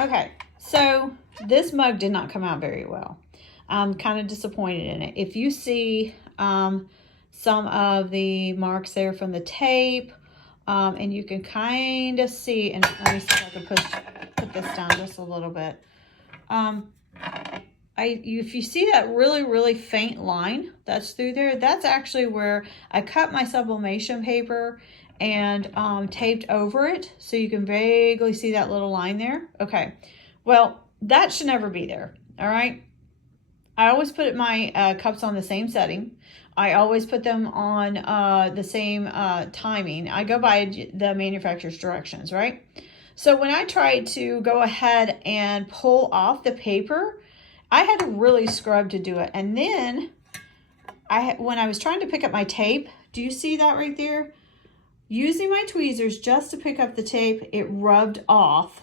Okay, so this mug did not come out very well. I'm kind of disappointed in it. If you see some of the marks there from the tape, and you can kind of see, and let me see if I can put this down just a little bit. If you see that really faint line that's through there, that's actually where I cut my sublimation paper and taped over it, so you can vaguely see that little line there. Okay, well, that should never be there. All right, I always put my cups on the same setting. I always put them on the same timing. I go by the manufacturer's directions, right? So when I tried to go ahead and pull off the paper, I had to really scrub to do it. And then when I was trying to pick up my tape, do you see that right there? Using my tweezers just to pick up the tape, it rubbed off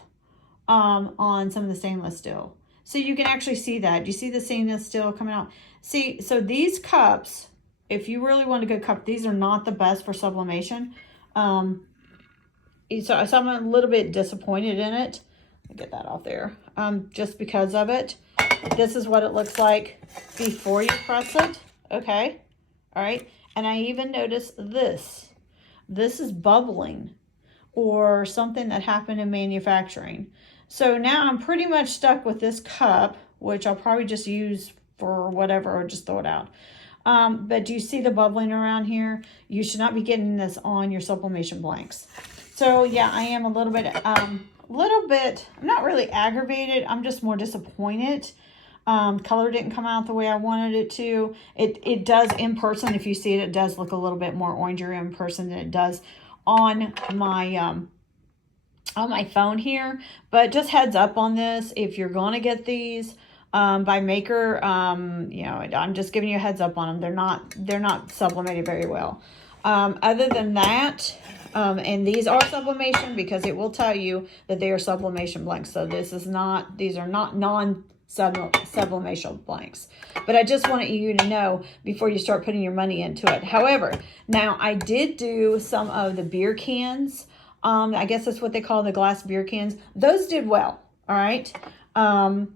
on some of the stainless steel. So you can actually see that. Do you see the stainless steel coming out? See, so these cups, if you really want a good cup, these are not the best for sublimation. So I'm a little bit disappointed in it. Let me get that off there. Just because of it. This is what it looks like before you press it. Okay. All right. And I even noticed this. This is bubbling or something that happened in manufacturing. So now I'm pretty much stuck with this cup, which I'll probably just use for whatever or just throw it out. But do you see the bubbling around here? You should not be getting this on your sublimation blanks. So yeah, I am a little bit, I'm not really aggravated. I'm just more disappointed. Color didn't come out the way I wanted it to. It does in person. If you see it, it does look a little bit more orangey in person than it does on my phone here. But just heads up on this, if you're going to get these by maker, you know, I'm just giving you a heads up on them. They're not sublimated very well. Other than that, and these are sublimation because it will tell you that they are sublimation blanks. So these are not non-sublimation blanks. But I just wanted you to know before you start putting your money into it. However, now I did do some of the beer cans. I guess that's what they call the glass beer cans. Those did well. All right. I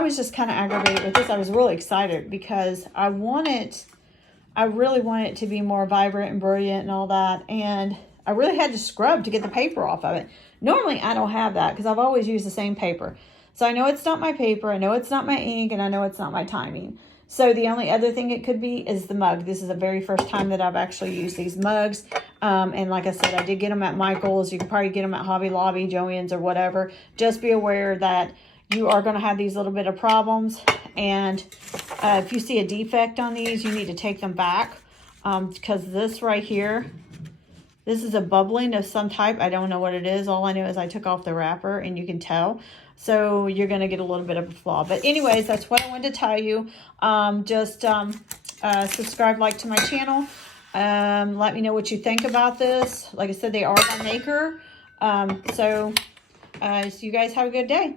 was just kind of aggravated with this. I was really excited because I really want it to be more vibrant and brilliant and all that. And I really had to scrub to get the paper off of it. Normally, I don't have that because I've always used the same paper. So I know it's not my paper. I know it's not my ink. And I know it's not my timing. So the only other thing it could be is the mug. This is the very first time that I've actually used these mugs. And like I said, I did get them at Michael's. You can probably get them at Hobby Lobby, Joann's, or whatever. Just be aware that you are going to have these little bit of problems. And if you see a defect on these, you need to take them back. Because this right here, this is a bubbling of some type. I don't know what it is. All I know is I took off the wrapper and you can tell. So you're going to get a little bit of a flaw. But anyways, that's what I wanted to tell you. Subscribe, like to my channel. Let me know what you think about this. Like I said, they are by maker. So you guys have a good day.